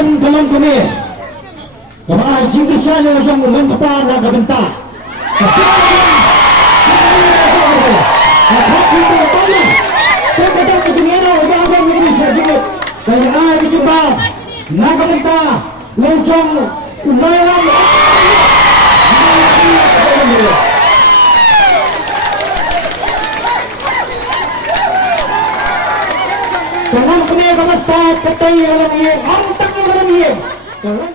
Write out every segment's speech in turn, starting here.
dalam kami. Kemarin jika saya yang mengapa nak bentar. Kita begini orang Indonesia juga. Saya dicoba nak bentar. Loncong ulayan. Jangan kena kamasta petai alam ia, antak alam ia. Jangan.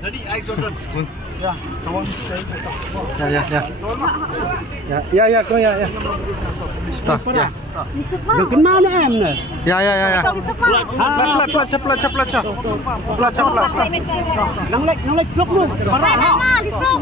Jadi, air Jordan. Ya, kawan saya. Ya, kau ya. Stop, ya. Bikin mana em ne? Ya. Pelaca. Nang lek slok lu. Disuk.